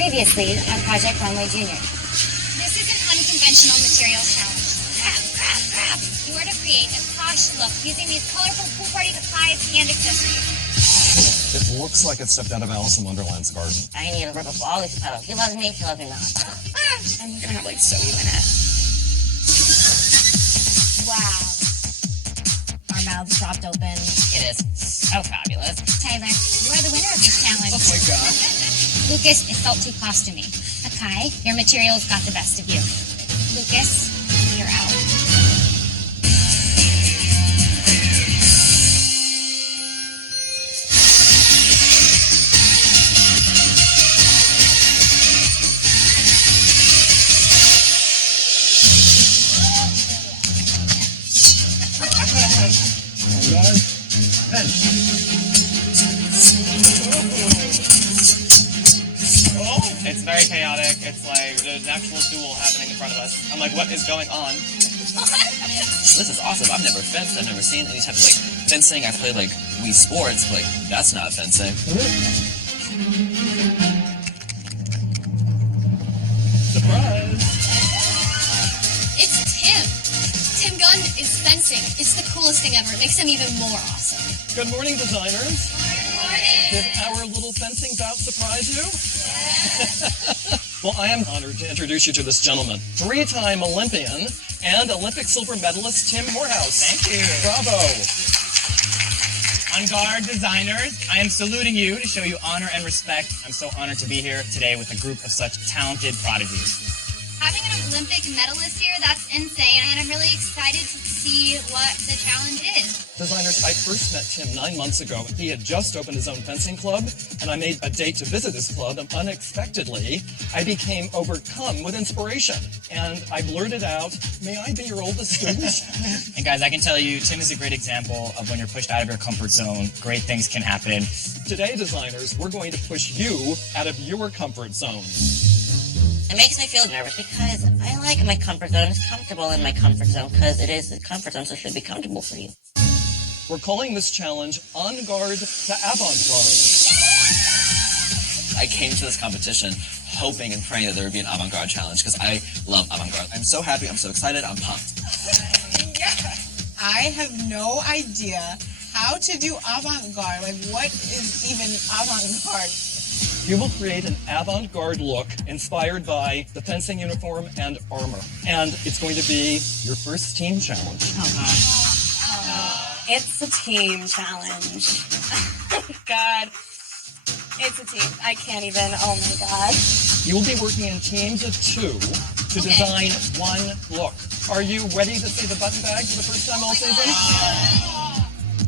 Previously on Project Runway Junior. This is an unconventional materials challenge. You are to create a posh look using these colorful pool party supplies and accessories. It looks like it's stepped out of Alice in Wonderland's garden. I need to rip up all these petals. He loves me, she loves me not. And you're gonna have like soap in it. Wow. Our mouths dropped open. It is so fabulous. Tyler, you are the winner of this challenge. Oh my god. Lucas, it felt too costumey. Akai, your materials got the best of you. Lucas, you're out. It's very chaotic. It's like there's an actual duel happening in front of us. I'm like, what is going on? This is awesome. I've never fenced. I've never seen any type of like fencing. I've played like Wii Sports, but like that's not fencing. Surprise! It's Tim. Tim Gunn is fencing. It's the coolest thing ever. It makes him even more awesome. Good morning, designers. Good morning. Did our little fencing bout surprise you? Well, I am honored to introduce you to this gentleman. 3-time Olympian and Olympic silver medalist Tim Morehouse. Thank you. Bravo. On Garde designers, I am saluting you to show you honor and respect. I'm so honored to be here today with a group of such talented prodigies. Having an Olympic medalist here, that's insane. And I'm really excited to see what the challenge is. Designers, I first met Tim 9 months ago. He had just opened his own fencing club, and I made a date to visit his club, and unexpectedly, I became overcome with inspiration. And I blurted out, "May I be your oldest student?" And guys, I can tell you, Tim is a great example of when you're pushed out of your comfort zone, great things can happen. Today, designers, we're going to push you out of your comfort zone. It makes me feel nervous because I like my comfort zone. It's comfortable in my comfort zone because it is the comfort zone, so it should be comfortable for you. We're calling this challenge On Garde to Avant Garde. I came to this competition hoping and praying that there would be an avant-garde challenge because I love avant-garde. I'm so happy. I'm so excited. I'm pumped. I have no idea how to do avant-garde. Like, what is even avant-garde? You will create an avant-garde look inspired by the fencing uniform and armor. And it's going to be your first team challenge. It's a team challenge. God. It's a team. I can't even. Oh my God. You will be working in teams of 2 to design one look. Are you ready to see the button bag for the first time all season?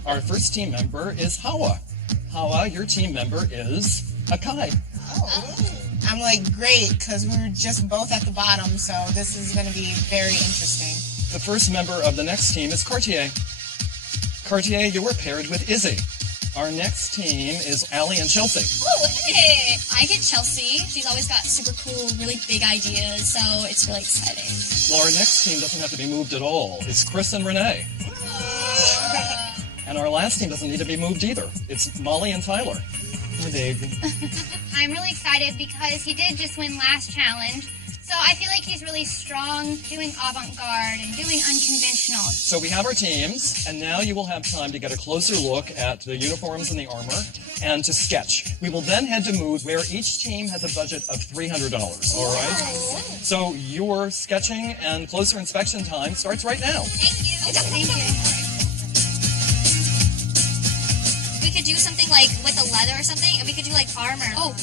Our first team member is Hawa. Hawa, your team member is Akai. I'm like, great, because we were just both at the bottom, so this is going to be very interesting. The first member of the next team is Cartier. Cartier, you are paired with Izzy. Our next team is Allie and Chelsea. Oh, hey! I get Chelsea. She's always got super cool, really big ideas, so it's really exciting. Well, our next team doesn't have to be moved at all. It's Chris and Renee. And our last team doesn't need to be moved either. It's Molly and Tyler. I'm really excited because he did just win last challenge, so I feel like he's really strong doing avant-garde and doing unconventional. So we have our teams, and now you will have time to get a closer look at the uniforms and the armor, and to sketch. We will then head to mood where each team has a budget of $300, all right? So your sketching and closer inspection time starts right now. Thank you. Thank you. We could do something like with the leather or something, and we could do like armor. Oh,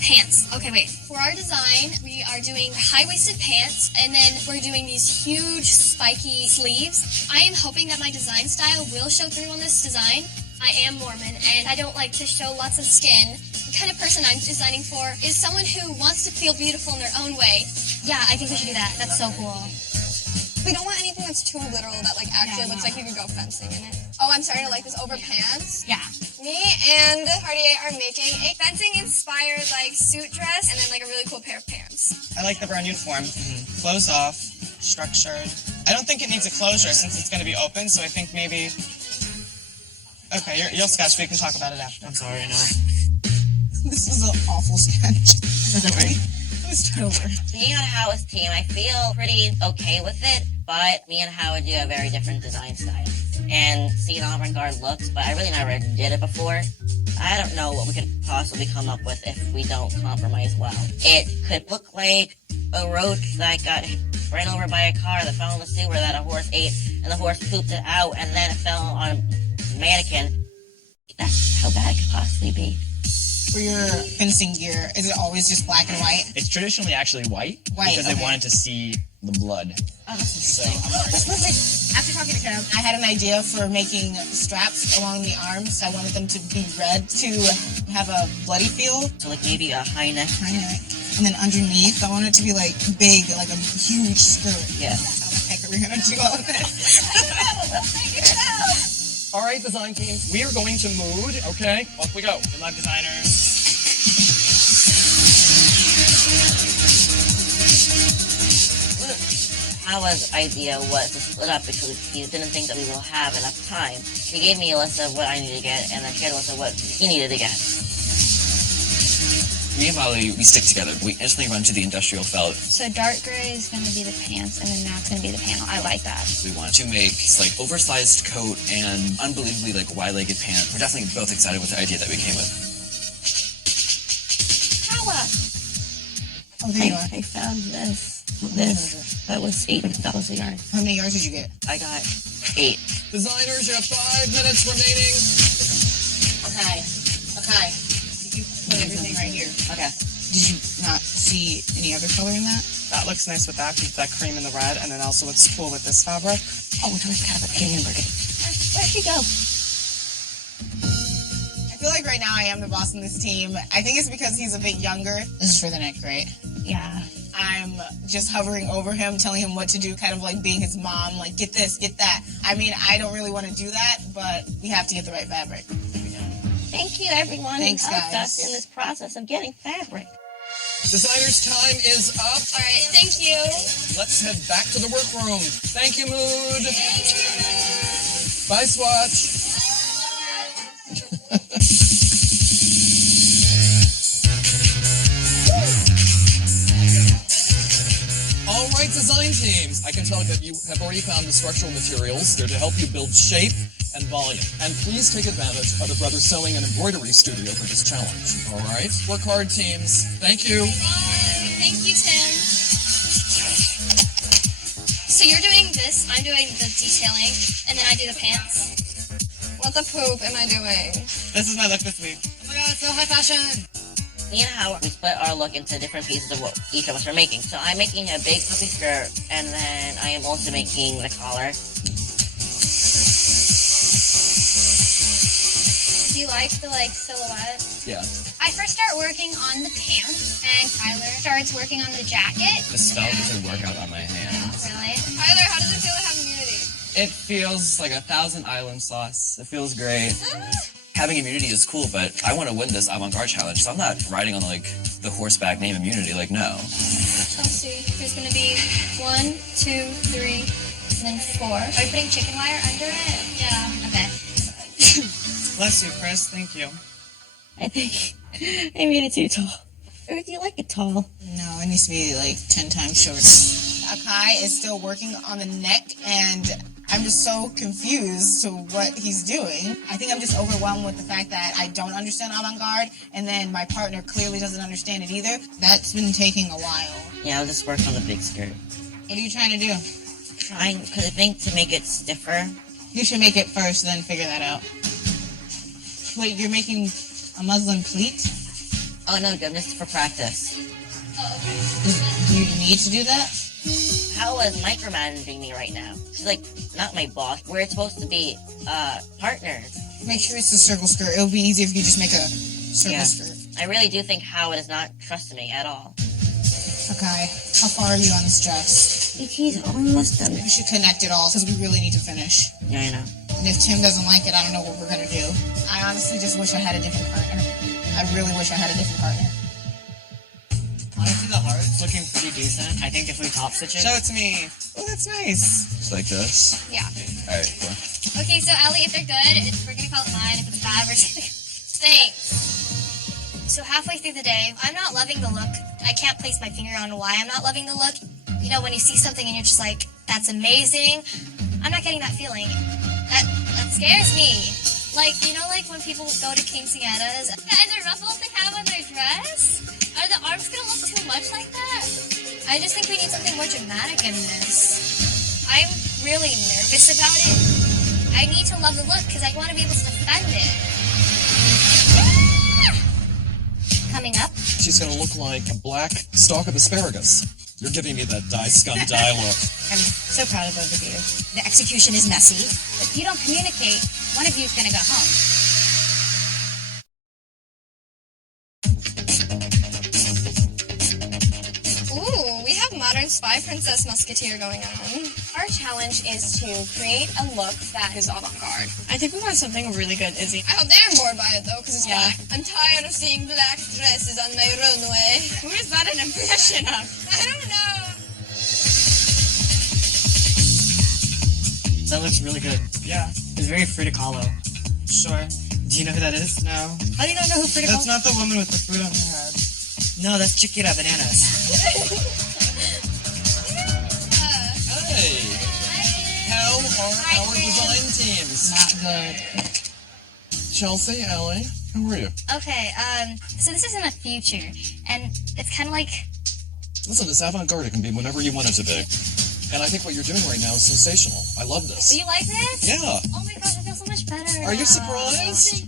pants. Okay, wait. For our design, we are doing high-waisted pants, and then we're doing these huge spiky sleeves. I am hoping that my design style will show through on this design. I am Mormon, and I don't like to show lots of skin. The kind of person I'm designing for is someone who wants to feel beautiful in their own way. Yeah, I think we should do that. That's so cool. We don't want anything that's too literal that like actually looks like you could go fencing in it. Oh, I'm starting to like this over pants. Yeah. Me and Cartier are making a fencing-inspired like suit dress and then like a really cool pair of pants. I like the brown uniform. Closed off, structured. I don't think it needs a closure since it's going to be open, so I think maybe... Okay, you'll sketch. We can talk about it after. I'm sorry, no. This is an awful sketch. Let's start over. Being on Howard's team, I feel pretty okay with it, but me and Howard do a very different design style. And seeing Avant Garde looks, but I really never did it before. I don't know what we could possibly come up with if we don't compromise well. It could look like a roach that got ran over by a car that fell in the sewer that a horse ate, and the horse pooped it out, and then it fell on a mannequin. That's how bad it could possibly be. For your fencing gear, is it always just black and white? It's traditionally actually white, because they wanted to see the blood. Oh, that's interesting. That's perfect. After talking to Karen, I had an idea for making straps along the arms. I wanted them to be red to have a bloody feel. So like maybe a high neck. High neck. And then underneath, I want it to be like big, like a huge skirt. Yeah. How the heck are we gonna do all of this? We'll figure it out. All right, design team, we are going to mood. Okay, off we go. Good luck, designers. Howard's idea was to split up because he didn't think that we will have enough time. He gave me a list of what I needed to get, and then she had a list of what he needed to get. Me and Molly, we stick together. We instantly run to the industrial felt. So dark gray is going to be the pants, and then that's going to be the panel. I like that. We want to make like oversized coat and unbelievably like wide-legged pant. We're definitely both excited with the idea that we came with. Howard! Oh, there you are. I found this. That was 8 yards. How many yards did you get? I got 8. Designers, you have 5 minutes remaining. Okay. You put everything right here. Okay. Did you not see any other color in that? That looks nice with that cream and the red, and then also looks cool with this fabric. Oh, it's always kind of a pain in the butt. Where'd she go? I feel like right now I am the boss in this team. I think it's because he's a bit younger. This is for the neck, right? Yeah. I'm just hovering over him, telling him what to do, kind of like being his mom, like, get this, get that. I mean, I don't really want to do that, but we have to get the right fabric. Thank you, everyone. Thanks, who helped guys. us in this process of getting fabric. Designers, time is up. All right, thank you. Let's head back to the workroom. Thank you, Mood. Bye, Swatch. All right, design teams. I can tell that you have already found the structural materials. They're to help you build shape and volume. And please take advantage of the Brothers Sewing and Embroidery Studio for this challenge. All right? Work hard, teams. Thank you. Thank you, Tim. So you're doing this, I'm doing the detailing, and then I do the pants. What the poop am I doing? This is my look this week. Oh my god, it's so high fashion! Me and Howard, we split our look into different pieces of what each of us are making. So I'm making a big puffy skirt, and then I am also making the collar. Do you like the silhouette? Yeah. I first start working on the pants, and Tyler starts working on the jacket. This felt is a workout on my hands. Really? Tyler, how does it feel to have immunity? It feels like 1,000 island sauce. It feels great. Having immunity is cool, but I want to win this Avant Garde challenge, so I'm not riding on the horseback name immunity. No. Let's see. There's gonna be 1, 2, 3, and then 4. Are you putting chicken wire under it? Yeah. Okay. Bless you, Chris. Thank you. I think I made it too tall. Or do you like it tall? No, it needs to be 10 times shorter. Akai is still working on the neck, and I'm just so confused to what he's doing. I think I'm just overwhelmed with the fact that I don't understand avant-garde, and then my partner clearly doesn't understand it either. That's been taking a while. Yeah, I'll just work on the big skirt. What are you trying to do? Trying, because I think to make it stiffer. You should make it first, then figure that out. Wait, you're making a muslin pleat? Oh no, just for practice. Do you need to do that? How is micromanaging me right now? She's not my boss. We're supposed to be partners. Make sure it's a circle skirt. It would be easier if you just make a circle skirt. I really do think Howard is not trusting me at all. Okay, how far are you on this dress? He's almost done. We should connect it all because we really need to finish. Yeah, I know. And if Tim doesn't like it, I don't know what we're gonna do. I honestly just wish I had a different partner. I really wish I had a different partner. Honestly, the heart's looking pretty decent. I think if we top stitch it. Show it to me. Oh, that's nice. Just like this. Yeah. All right, cool. Okay, so Ellie, if they're good, we're gonna call it 9. If it's bad, we're just gonna... Thanks. So halfway through the day, I'm not loving the look. I can't place my finger on why I'm not loving the look. You know, when you see something and you're just like, that's amazing. I'm not getting that feeling. That scares me. Like, you know, like when people go to quinceañeras and the ruffles they have on their dress? Are the arms gonna look too much like that? I just think we need something more dramatic in this. I'm really nervous about it. I need to love the look because I want to be able to defend it. Coming up. She's going to look like a black stalk of asparagus. You're giving me that die scum die look. I'm so proud of both of you. The execution is messy. If you don't communicate, one of you is going to go home. Ooh, we have modern spy princess musketeer going on. Our challenge is to create a look that is avant-garde. I think we got something really good, Izzy. I hope they're bored by it though, because it's black. I'm tired of seeing black dresses on my runway. Who is that an impression of? I don't know. That looks really good. Yeah. It's very Frida Kahlo. Sure. Do you know who that is? No. How do you not know who Frida That's Kahlo? not the woman with the fruit on her head. No, that's Chiquita Bananas. Hey! How are our design teams? Not good. Chelsea, Ellie, how are you? Okay, so this is in the future, and it's kind of like... Listen, this avant-garde, it can be whatever you want it to be. And I think what you're doing right now is sensational. I love this. You like this? Yeah. Oh my gosh, I feel so much better. Are you surprised?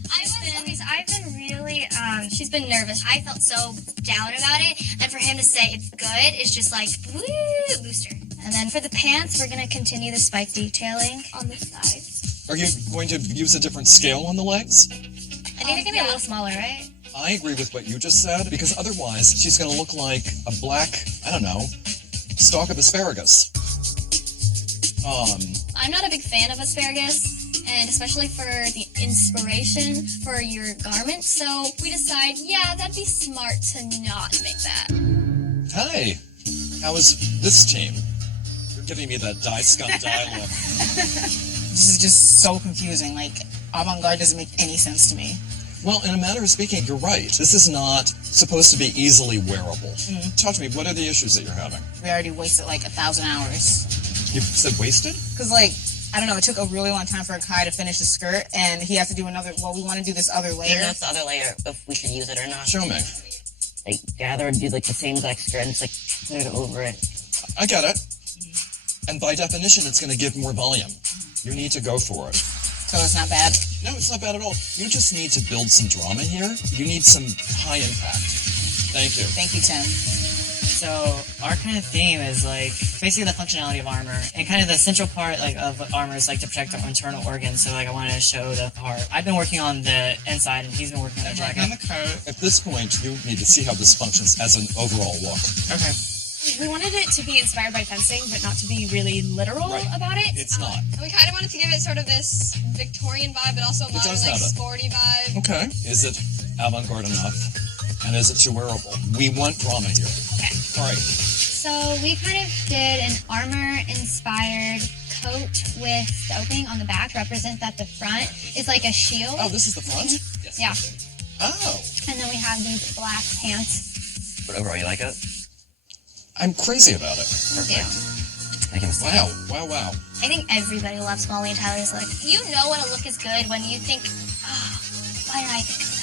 I've been really, she's been nervous. I felt so down about it, and for him to say it's good is just like, woo, booster. And then for the pants, we're gonna continue the spike detailing on the sides. Are you going to use a different scale on the legs? I think they're gonna be a little smaller, right? I agree with what you just said, because otherwise she's going to look like a black, I don't know, stalk of asparagus. I'm not a big fan of asparagus, and especially for the inspiration for your garment, so we decide, yeah, that'd be smart to not make that. Hey, how is this team? You're giving me that die scum die look. This is just so confusing. Like, avant-garde doesn't make any sense to me. Well, in a manner of speaking, you're right. This is not supposed to be easily wearable. Talk to me, what are the issues that you're having? We already wasted like 1,000 hours. You said wasted? Because, like, I don't know, it took a really long time for Kai to finish the skirt, and he has to do another, well, we want to do this other layer. That's the other layer, if we should use it or not. Show me. Like, gather and do, like, the same exact skirt, and it's, like, put it over it. I get it. And by definition, it's going to give more volume. You need to go for it. So it's not bad? No, it's not bad at all. You just need to build some drama here. You need some high impact. Thank you. Thank you, Tim. So our kind of theme is like basically the functionality of armor, and kind of the central part like of armor is like to protect our internal organs. So like I wanted to show the part. I've been working on the inside, and he's been working on the jacket. On the coat. At this point, you need to see how this functions as an overall look. Okay. We wanted it to be inspired by fencing, but not to be really literal about it. It's not. We kind of wanted to give it sort of this Victorian vibe, but also a modern, does like, have it. sporty vibe. Okay. Is it avant-garde enough? And is it too wearable? We want drama here. Okay. All right. So we kind of did an armor-inspired coat with the opening on the back to represent that the front is like a shield. Oh, this is the front? Yes. Yeah. Oh. And then we have these black pants. But overall, you like it? I'm crazy about it. Yeah. Thank you. Wow. Wow, wow. I think everybody loves Molly and Tyler's look. You know when a look is good when you think, oh, why did I think of that?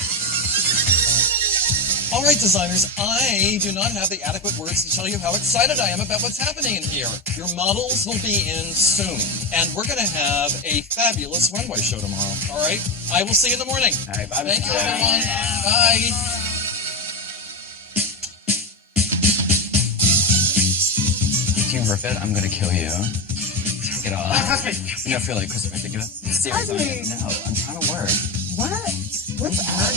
All right, designers, I do not have the adequate words to tell you how excited I am about what's happening in here. Your models will be in soon, and we're going to have a fabulous runway show tomorrow, all right? I will see you in the morning. All right, bye. Thank you, everyone. Bye. Team Perfect, I'm gonna kill you. Take it off. You know, I feel like Chris ridiculous. Seriously. No, I'm trying to work. What? What's up?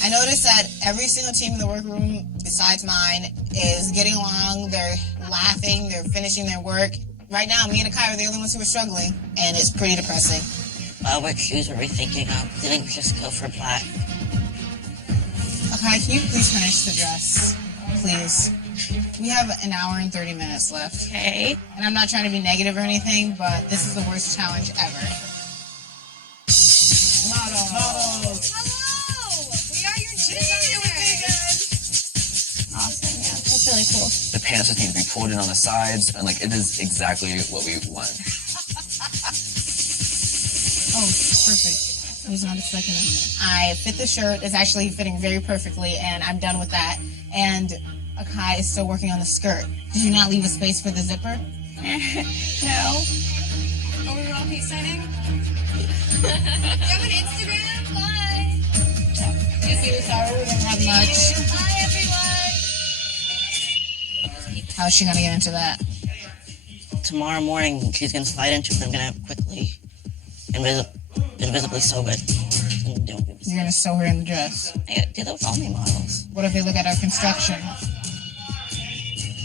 I noticed that every single team in the workroom, besides mine, is getting along. They're laughing. They're finishing their work. Right now, me and Akai are the only ones who are struggling, and it's pretty depressing. What shoes are we thinking of? Didn't we just go for black? Akai, can you please finish the dress? Please. We have an hour and 30 minutes left. Okay. And I'm not trying to be negative or anything, but this is the worst challenge ever. Models. cool. The pants just need to be pulled in on the sides, and like it is exactly what we want. Oh, perfect. I was not expecting it. I fit the shirt. It's actually fitting very perfectly, and I'm done with that. And Akai is still working on the skirt. Did you not leave a space for the zipper? No. Are we all peace signing? Do you have an Instagram? Bye. Sorry, we didn't have much. Bye, everyone. How's she gonna get into that? Tomorrow morning, she's gonna slide into it. I'm gonna quickly, invisibly sew it. You're gonna sew her in the dress. I do that with all my models. What if they look at our construction?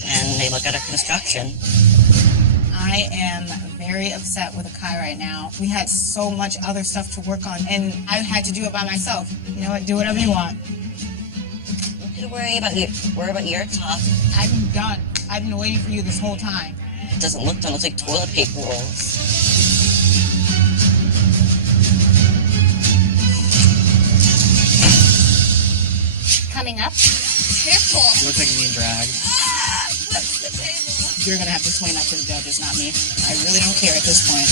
And they look at our construction. I am very upset with Akai right now. We had so much other stuff to work on, and I had to do it by myself. You know what? Do whatever you want. Don't worry about your top. I'm done. I've been waiting for you this whole time. It doesn't look done. It looks like toilet paper rolls. Coming up. Careful. Looks like me in drag. That's the table. You're gonna have to explain that to the judges, not me. I really don't care at this point.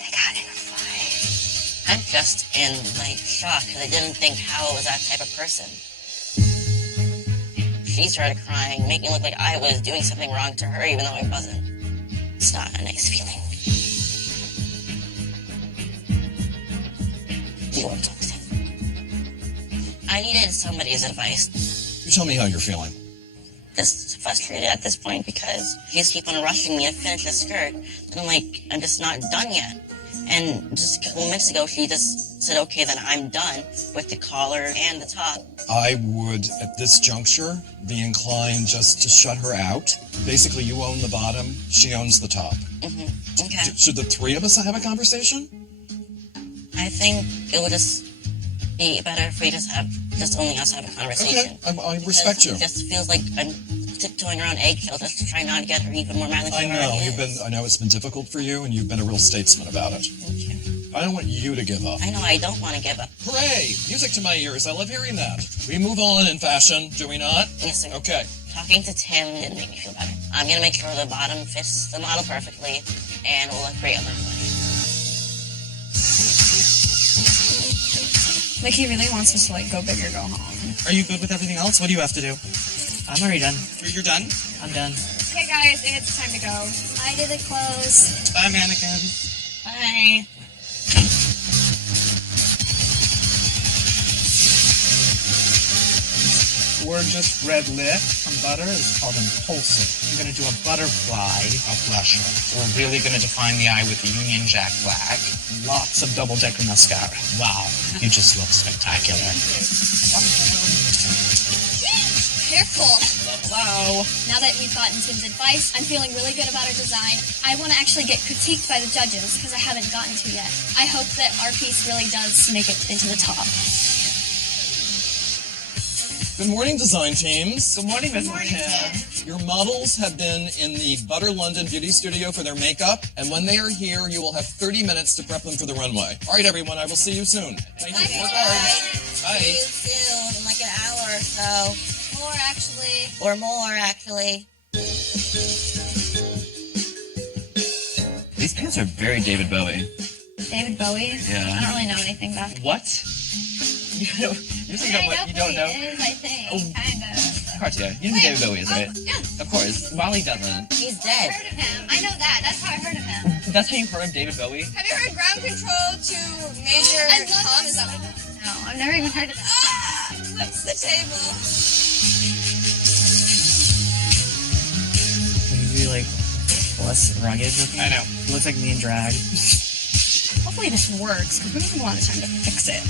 They got in a fight. I'm just in like shock because I didn't think Howell was that type of person. She started crying, making it look like I was doing something wrong to her, even though I wasn't. It's not a nice feeling. You want to talk to him? I needed somebody's advice. You tell me how you're feeling. Just frustrated at this point because she's keep on rushing me to finish the skirt. And I'm like, I'm just not done yet. And just a couple minutes ago, she just said, okay, then I'm done with the collar and the top. I would, at this juncture, be inclined just to shut her out. Basically, you own the bottom, she owns the top. Mm-hmm. Okay. Should the three of us have a conversation? I think it would just be better if we just only us have a conversation. Okay, I respect you. It just feels like I'm tiptoeing around eggshells just to try not to get her even more mad than she already is. I know it's been difficult for you, and you've been a real statesman about it. Thank you. I don't want you to give up. I know, I don't want to give up. Hooray! Music to my ears. I love hearing that. We move on in fashion, do we not? Yes, sir. Okay. Talking to Tim didn't make me feel better. I'm going to make sure the bottom fits the model perfectly, and we'll look great on the runway. Like, he really wants us to, like, go big or go home. Are you good with everything else? What do you have to do? I'm already done. You're done? I'm done. Okay, guys, it's time to go. I did the clothes. Bye, mannequin. Bye. Gorgeous red lip from Butter is called Impulsive. You're going to do a butterfly, a blusher. So we're really going to define the eye with the Union Jack Black. Lots of double-decker mascara. Wow, you just look spectacular. Careful. Hello. Now that we've gotten Tim's advice, I'm feeling really good about our design. I want to actually get critiqued by the judges because I haven't gotten to yet. I hope that our piece really does make it into the top. Good morning, design teams. Good morning, Mr. Tim. Your models have been in the Butter London Beauty Studio for their makeup, and when they are here, you will have 30 minutes to prep them for the runway. All right, everyone, I will see you soon. Thank you. Work hard. Bye. See you soon, in like an hour or so. More, actually. Or more, actually. These pants are very David Bowie. David Bowie? Yeah. I don't really know anything about him. What? You're saying what you don't know? Is, I think. Oh. Kind of. Cartier. You know who David Bowie is, right? Yeah. Of course. Molly doesn't. He's I've dead. heard of him. I know that. That's how I heard of him. That's how you heard of David Bowie? Have you heard ground control to Major I love Tom? that Is that song. No, I've never even heard of that. That's the table. Maybe like less rugged looking. I know. Looks like me in drag. Hopefully this works, because we have a lot of time to fix it.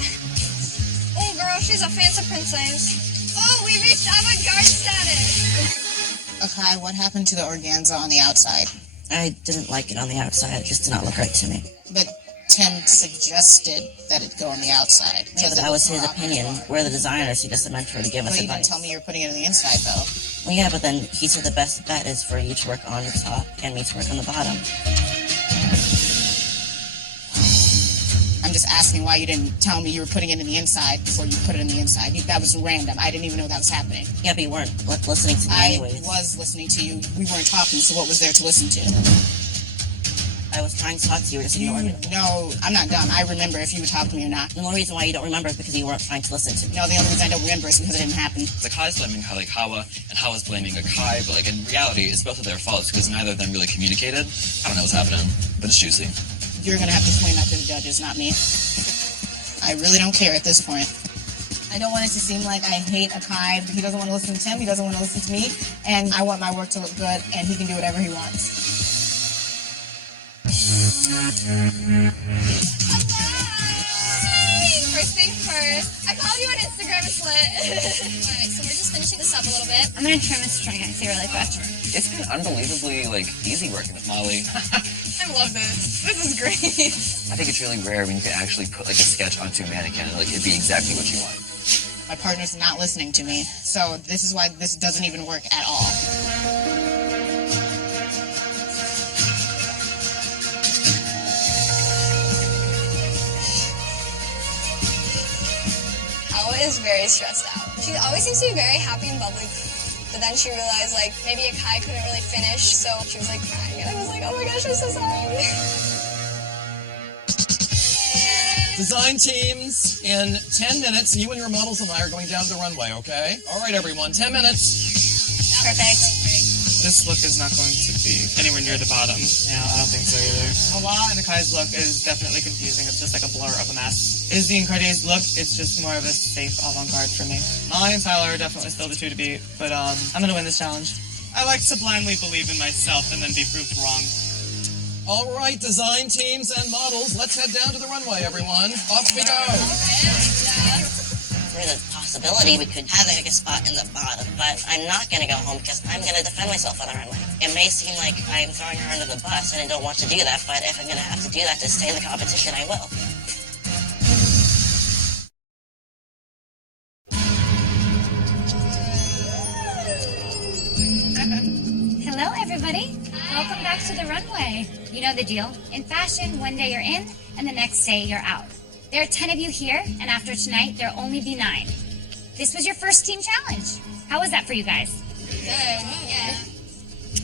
Oh, girl, she's a fancy princess. Oh, we reached avant-garde status. Okay, what happened to the organza on the outside? I didn't like it on the outside. It just did not look right to me. But Tim suggested that it go on the outside. Yeah, but that was his opinion. We're the designers. He just meant for to give us But you didn't advice. tell me you were putting it on the inside, though. Well, yeah, but then he said the best bet is for you to work on the top and me to work on the bottom. I'm just asking why you didn't tell me you were putting it in the inside before you put it in the inside. That was random. I didn't even know that was happening. Yeah, but you weren't listening to me I anyways. was listening to you. We weren't talking, so what was there to listen to? I was trying to talk to you, or just ignoring me. No, I'm not dumb. I remember if you would talk to me or not. The only reason why you don't remember is because you weren't trying to listen to me. No, the only reason I don't remember is because it didn't happen. The Kai's blaming Hawa, and Hawa's blaming Akai, but like in reality, it's both of their faults because neither of them really communicated. I don't know what's happening, but it's juicy. You're gonna have to explain that to the judges, not me. I really don't care at this point. I don't want it to seem like I hate Akai. He doesn't want to listen to Tim. He doesn't want to listen to me. And I want my work to look good, and he can do whatever he wants. First thing first. I followed you on Instagram, it's lit. Alright, so we're just finishing this up a little bit. I'm gonna trim this string, I see really quick. It's been unbelievably easy working with Molly. I love this. This is great. I think it's really rare when you can actually put a sketch onto a mannequin and it'd be exactly what you want. My partner's not listening to me, so this is why this doesn't even work at all. Hawa is very stressed out. She always seems to be very happy and bubbly. But then she realized, maybe Akai couldn't really finish, so she was, crying. And I was like, oh my gosh, I'm so sorry. Design teams, in 10 minutes, you and your models and I are going down to the runway, okay? All right, everyone, 10 minutes. Perfect. This look is not going to be anywhere near the bottom. Yeah, I don't think so either. Hawa and Akai's look is definitely confusing. It's just like a blur of a mess. Izzy and Cardier's look, it's just more of a safe avant-garde for me. Molly and Tyler are definitely still the two to beat, but I'm gonna win this challenge. I like to blindly believe in myself and then be proved wrong. All right, design teams and models, let's head down to the runway, everyone. Off we go. There's a possibility we could have a spot in the bottom, but I'm not going to go home because I'm going to defend myself on the runway. It may seem like I'm throwing her under the bus and I don't want to do that, but if I'm going to have to do that to stay in the competition, I will. Hello, everybody. Welcome back to the runway. You know the deal. In fashion, one day you're in, and the next day you're out. There are 10 of you here, and after tonight, there'll only be 9. This was your first team challenge. How was that for you guys? Good. Yeah.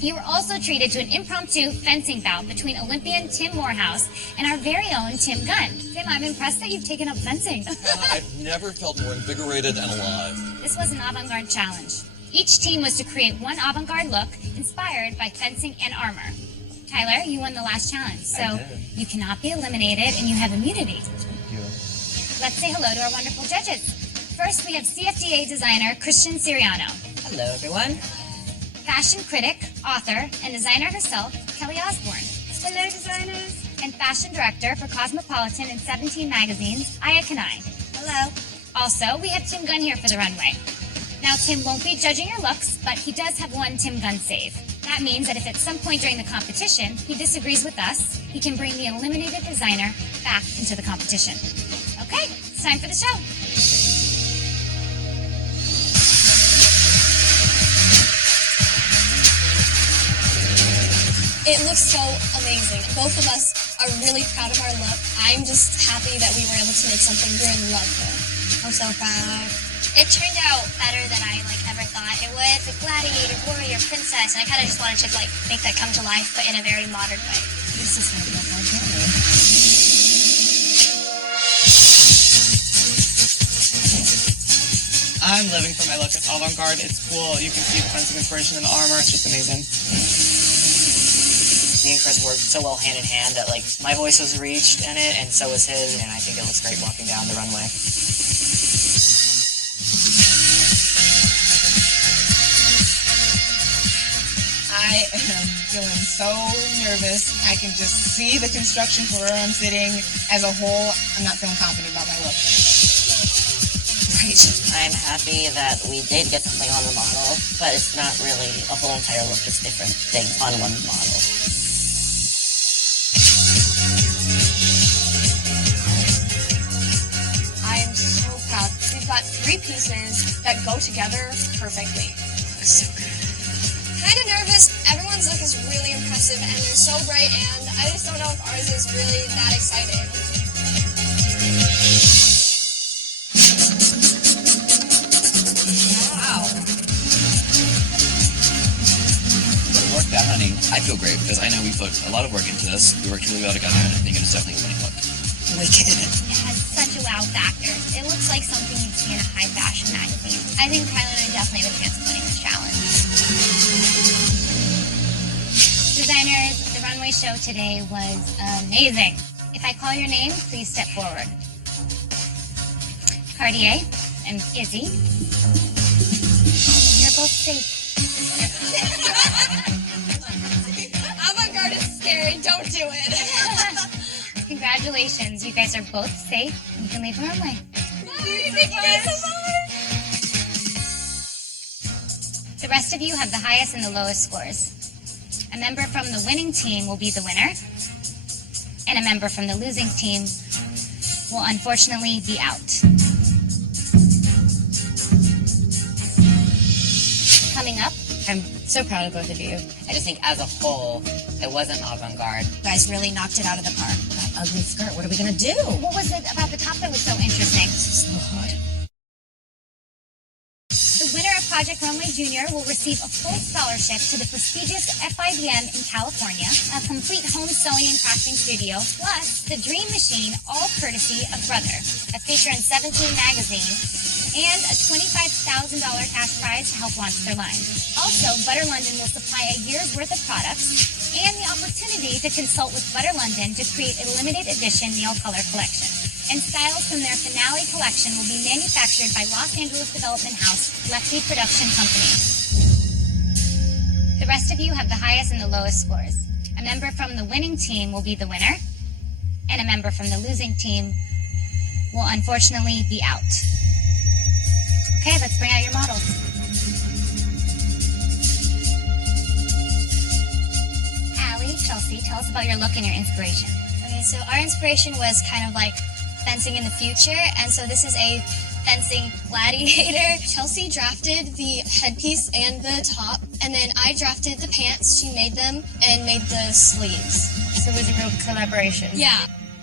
You were also treated to an impromptu fencing bout between Olympian Tim Morehouse and our very own Tim Gunn. Tim, I'm impressed that you've taken up fencing. I've never felt more invigorated and alive. This was an avant-garde challenge. Each team was to create one avant-garde look inspired by fencing and armor. Tyler, you won the last challenge, so you cannot be eliminated and you have immunity. Let's say hello to our wonderful judges. First, we have CFDA designer Christian Siriano. Hello, everyone. Fashion critic, author, and designer herself, Kelly Osborne. Hello, designers. And fashion director for Cosmopolitan and 17 magazines, Aya Kanai. Hello. Also, we have Tim Gunn here for the runway. Now, Tim won't be judging your looks, but he does have one Tim Gunn save. That means that if at some point during the competition he disagrees with us, he can bring the eliminated designer back into the competition. Okay, it's time for the show. It looks so amazing. Both of us are really proud of our look. I'm just happy that we were able to make something we're in love with. I'm so proud. It turned out better than I ever thought it would. The gladiator, warrior, princess, and I kind of just wanted to make that come to life, but in a very modern way. This is not about my journey. I'm living for my look. It's avant-garde. It's cool. You can see the fencing inspiration in the armor. It's just amazing. Me and Chris worked so well hand in hand that my voice was reached in it, and so was his, and I think it looks great walking down the runway. I am feeling so nervous. I can just see the construction for where I'm sitting. As a whole, I'm not feeling confident about my look. Right. I'm happy that we did get something on the model, but it's not really a whole entire look. It's different things on one model. 3 pieces that go together perfectly. So good. Kind of nervous. Everyone's look is really impressive and they're so bright, and I just don't know if ours is really that exciting. Wow. Good work, that honey. I feel great because I know we put a lot of work into this. We worked really well together, and I think it's definitely a funny look. Wicked. It has such a wow factor. It looks like something you'd see in a high fashion magazine. I think Tyler and I definitely have a chance of winning this challenge. Designers, the runway show today was amazing. If I call your name, please step forward. Cartier and Izzy, you're both safe. Avant Garde is scary. Don't do it. Congratulations, you guys are both safe. You can leave the runway. Thank you guys so much. The rest of you have the highest and the lowest scores. A member from the winning team will be the winner, and a member from the losing team will unfortunately be out. Coming up, I'm so proud of both of you. I just think as a whole, it wasn't avant-garde. You guys really knocked it out of the park. That ugly skirt, what are we gonna do? what was it about the top that was so interesting? So hot. The winner of Project Runway Junior will receive a full scholarship to the prestigious FIBM in California, a complete home sewing and crafting studio, plus the Dream Machine, all courtesy of Brother, a feature in 17 magazine, and a $25,000 cash prize to help launch their line. Also, Butter London will supply a year's worth of products and the opportunity to consult with Butter London to create a limited edition nail color collection. And styles from their finale collection will be manufactured by Los Angeles development house Lefty Production Company. The rest of you have the highest and the lowest scores. A member from the winning team will be the winner, and a member from the losing team will unfortunately be out. Okay, let's bring out your models. Allie, Chelsea, tell us about your look and your inspiration. Okay, so our inspiration was kind of like fencing in the future, and so this is a fencing gladiator. Chelsea drafted the headpiece and the top, and then I drafted the pants. She made them and made the sleeves. So it was a real collaboration. Yeah.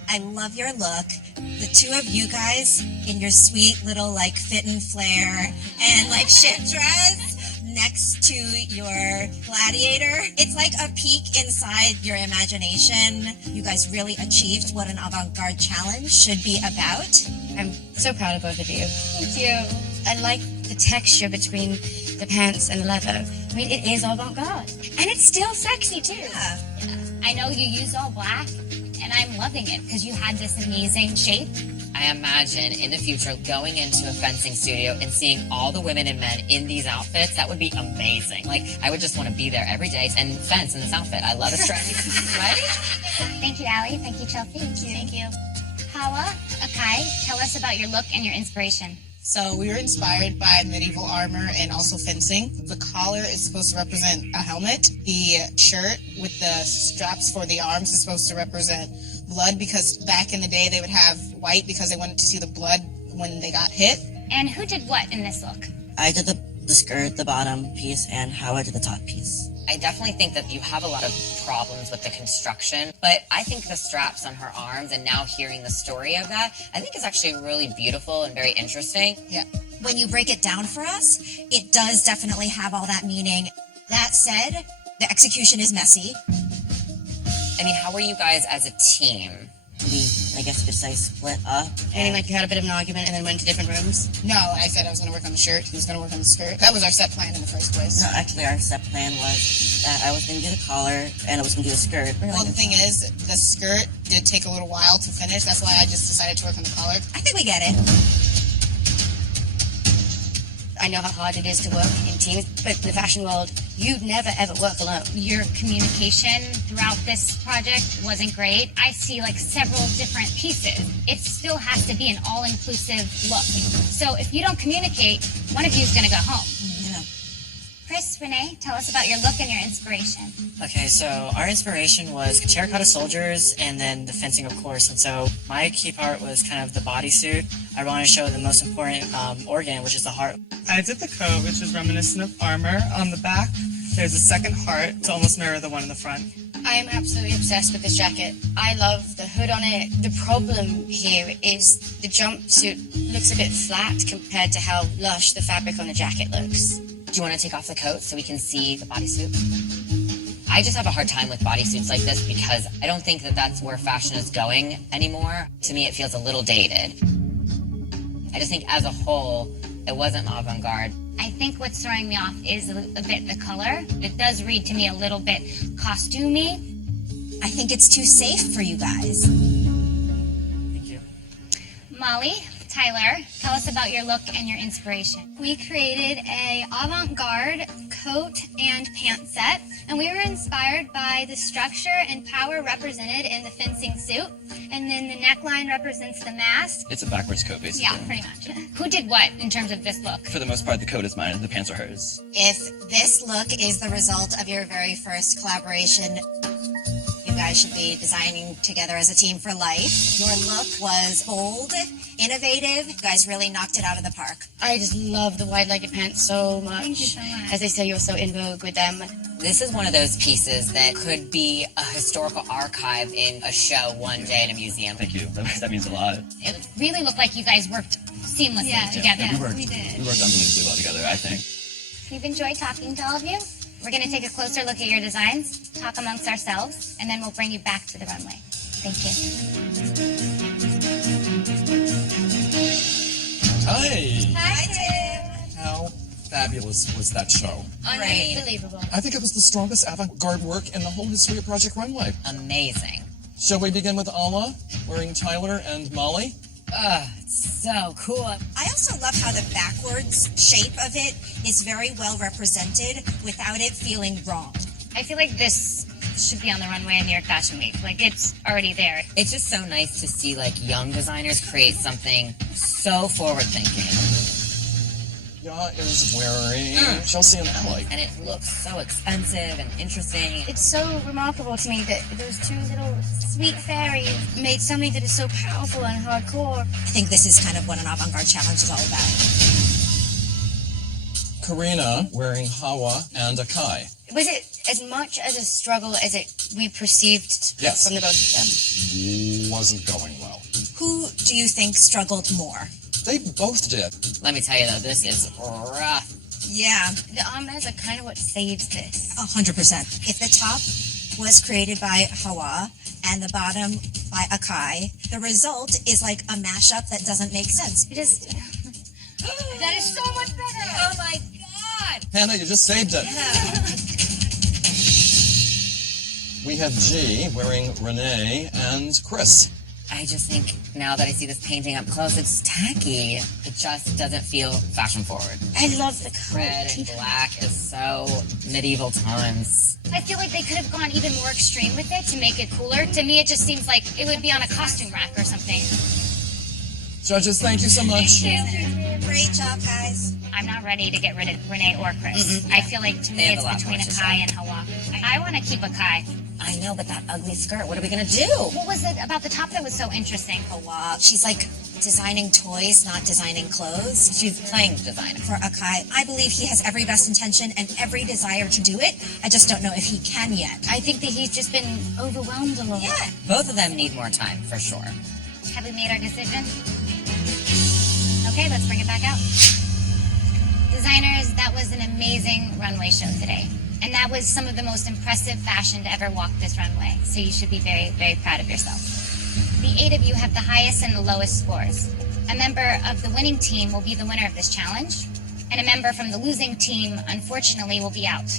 I love your look. The two of you guys in your sweet little like fit and flare and like shit dress next to your gladiator. It's like a peek inside your imagination. You guys really achieved what an avant-garde challenge should be about. I'm so proud of both of you. Thank you. I like the texture between the pants and the leather. I mean, it is avant-garde. And it's still sexy, too. Yeah. I know you used all black, and I'm loving it because you had this amazing shape. I imagine in the future going into a fencing studio and seeing all the women and men in these outfits, that would be amazing. Like, I would just want to be there every day and fence in this outfit. I love it. Right? Thank you, Allie. Thank you, Chelsea. Thank you. Hala, Akai, tell us about your look and your inspiration. So we were inspired by medieval armor and also fencing. The collar is supposed to represent a helmet. The shirt with the straps for the arms is supposed to represent blood, because back in the day they would have white because they wanted to see the blood when they got hit. And who did what in this look? I did the skirt, the bottom piece, and Howard did the top piece. I definitely think that you have a lot of problems with the construction, but I think the straps on her arms and now hearing the story of that, I think is actually really beautiful and very interesting. Yeah. When you break it down for us, it does definitely have all that meaning. That said, the execution is messy. I mean, how were you guys as a team? We, I guess you could say, split up. I mean, like, you had a bit of an argument and then went to different rooms? No, I said I was going to work on the shirt. He was going to work on the skirt. That was our set plan in the first place. No, actually, our set plan was that I was going to do the collar and I was going to do the skirt. Well, the thing is, the skirt did take a little while to finish. That's why I just decided to work on the collar. I think we get it. I know how hard it is to work in teams, but in the fashion world, you never ever work alone. Your communication throughout this project wasn't great. I see like several different pieces. It still has to be an all-inclusive look. So if you don't communicate, one of you is going to go home. Yeah. Chris, Renee, tell us about your look and your inspiration. Okay, so our inspiration was terracotta soldiers and then the fencing, of course. And so my key part was kind of the bodysuit. I wanted to show the most important organ, which is the heart. I did the coat, which is reminiscent of armor. On the back, there's a second heart to almost mirror the one in the front. I am absolutely obsessed with this jacket. I love the hood on it. The problem here is the jumpsuit looks a bit flat compared to how lush the fabric on the jacket looks. Do you want to take off the coat so we can see the bodysuit? I just have a hard time with bodysuits like this because I don't think that that's where fashion is going anymore. To me, it feels a little dated. I just think as a whole, it wasn't avant-garde. I think what's throwing me off is a bit the color. It does read to me a little bit costumey. I think it's too safe for you guys. Thank you. Molly, Tyler, tell us about your look and your inspiration. We created a avant-garde coat and pant set, and we were inspired by the structure and power represented in the fencing suit, and then the neckline represents the mask. It's a backwards coat, basically. Yeah, pretty much. Who did what in terms of this look? For the most part, the coat is mine, the pants are hers. If this look is the result of your very first collaboration, you guys should be designing together as a team for life. Your look was bold, innovative. You guys really knocked it out of the park. I just love the wide-legged pants so much. Thank you so much. As they say, you're so in vogue with them. This is one of those pieces that could be a historical archive in a show one day at a museum. Thank you. That means a lot. It really looked like you guys worked seamlessly together. We worked unbelievably well together, I think. We've enjoyed talking to all of you. We're going to take a closer look at your designs, talk amongst ourselves, and then we'll bring you back to the runway. Thank you. Hi! Hi, Tim. How fabulous was that show? Unbelievable. I think it was the strongest avant-garde work in the whole history of Project Runway. Amazing. Shall we begin with Ala, wearing Tyler and Molly? So cool. I also love how the backwards shape of it is very well represented without it feeling wrong. I feel like this should be on the runway in New York Fashion Week. Like, it's already there. It's just so nice to see like young designers create something so forward-thinking. Ya is wearing Chelsea and Allie. And it looks so expensive and interesting. It's so remarkable to me that those two little sweet fairies made something that is so powerful and hardcore. I think this is kind of what an avant-garde challenge is all about. Karina wearing Hawa and Akai. Was it as much as a struggle as we perceived Yes. from the both of them? Wasn't going well. Who do you think struggled more? They both did. Let me tell you though, this is rough. Yeah, The armbands are kind of what saves this. 100%. If the top was created by Hawa and the bottom by Akai, the result is like a mashup that doesn't make sense. It is. That is so much better. Oh my god! Hannah, you just saved it. We have G wearing Renee and Chris. I just think now that I see this painting up close, it's tacky. It just doesn't feel fashion forward. I love the color. Red and black is so medieval times. I feel like they could have gone even more extreme with it to make it cooler. To me, it just seems like it would be on a costume rack or something. Judges, thank you so much. Great job, guys. I'm not ready to get rid of Renee or Chris. I feel like to me They have it's a lot between more to Akai and Hawa. I want to keep Akai. I know, but that ugly skirt, what are we gonna do? What was it about the top that was so interesting? Hawa, she's like designing toys, not designing clothes. She's playing designer. For Akai, I believe he has every best intention and every desire to do it. I just don't know if he can yet. I think that he's just been overwhelmed a little. Yeah. Both of them need more time, for sure. Have we made our decision? Okay, let's bring it back out. Designers, that was an amazing runway show today. And that was some of the most impressive fashion to ever walk this runway. So you should be very, very proud of yourself. The 8 of you have the highest and the lowest scores. A member of the winning team will be the winner of this challenge. And a member from the losing team, unfortunately, will be out.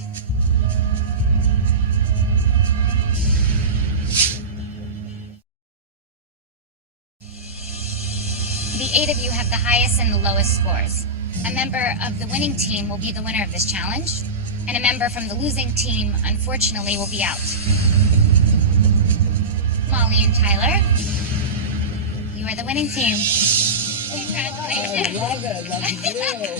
The 8 of you have the highest and the lowest scores. A member of the winning team will be the winner of this challenge, and a member from the losing team, unfortunately, will be out. Molly and Tyler, you are the winning team. Congratulations. I love it. Love you.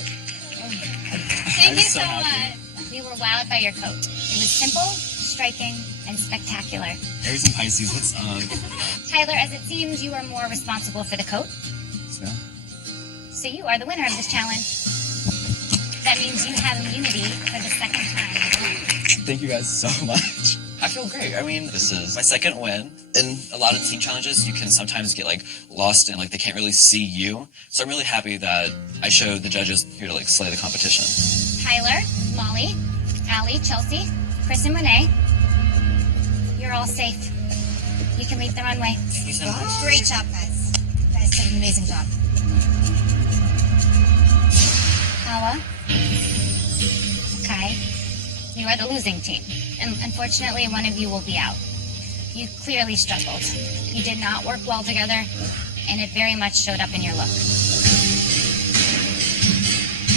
Thank you so much. We were wowed by your coat. It was simple, striking, and spectacular. Aries and Pisces, what's up? Tyler, as it seems, you are more responsible for the coat. So you are the winner of this challenge. That means you have immunity for the second time. Thank you guys so much. I feel great. I mean, this is my second win. In a lot of team challenges, you can sometimes get like lost and like they can't really see you. So I'm really happy that I showed the judges here to like slay the competition. Tyler, Molly, Allie, Chelsea, Chris, and Renee, you're all safe. You can leave the runway. Thank you so much. Great job, guys. You guys did an amazing job. Hawa, Kai, you are the losing team. And unfortunately, one of you will be out. You clearly struggled. You did not work well together, and it very much showed up in your look.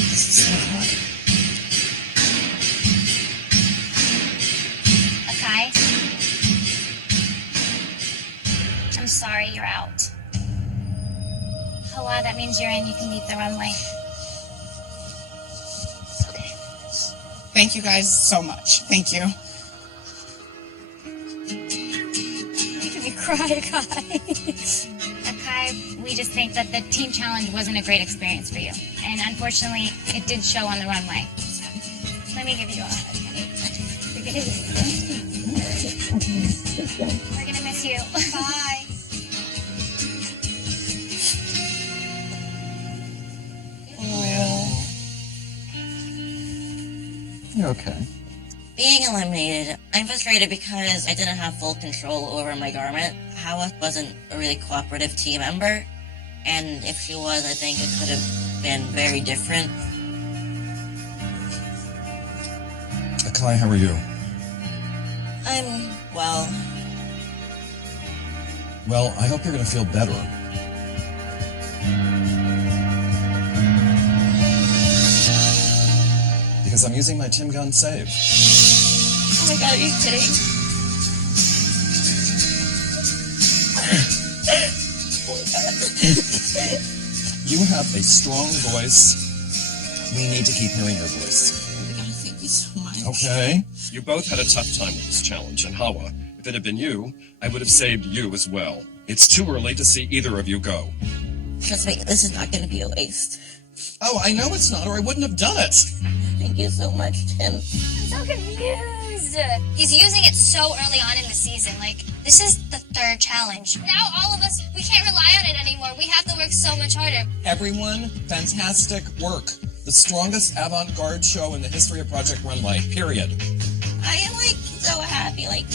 This is so hard. Akai, I'm sorry you're out. Hawa, that means you're in. You can leave the runway. Okay. Thank you guys so much. Thank you. Cry, Akai. Akai, we just think that the team challenge wasn't a great experience for you. And unfortunately, it did show on the runway. Let me give you a hug. We're gonna miss you. Bye. You're okay. Being eliminated, I'm frustrated because I didn't have full control over my garment. Hawa wasn't a really cooperative team member, and if she was, I think it could have been very different. Akai, how are you? I'm, well, Well, I hope you're going to feel better. Because I'm using my Tim Gun save. oh my god, are you kidding? You have a strong voice. We need to keep hearing your voice. Thank you so much. Okay? You both had a tough time with this challenge, and Hawa, if it had been you, I would have saved you as well. It's too early to see either of you go. Trust me, this is not going to be a waste. Oh, I know it's not, or I wouldn't have done it. Thank you so much, Tim. I'm so confused. He's using it so early on in the season. Like, this is the third challenge. Now all of us, we can't rely on it anymore. We have to work so much harder. Everyone, fantastic work. The strongest avant-garde show in the history of Project Runway, period. I am like so happy. Like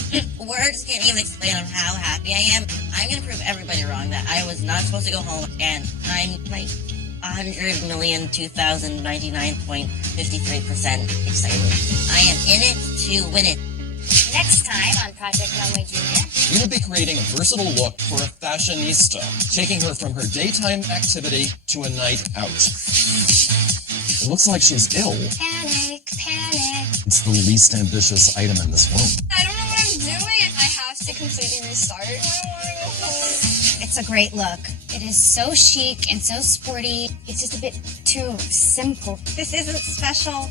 words can't even explain on how happy I am. I'm gonna prove everybody wrong that I was not supposed to go home, and I'm like 100,299.53% excited. I am in it to win it. Next time on Project Runway Junior, We will be creating a versatile look for a fashionista, taking her from her daytime activity to a night out. It looks like she's ill. Panic, panic. It's the least ambitious item in this room. I don't know what I'm doing. I have to completely restart. I don't want to go home. It's a great look. It is so chic and so sporty. It's just a bit too simple. This isn't special.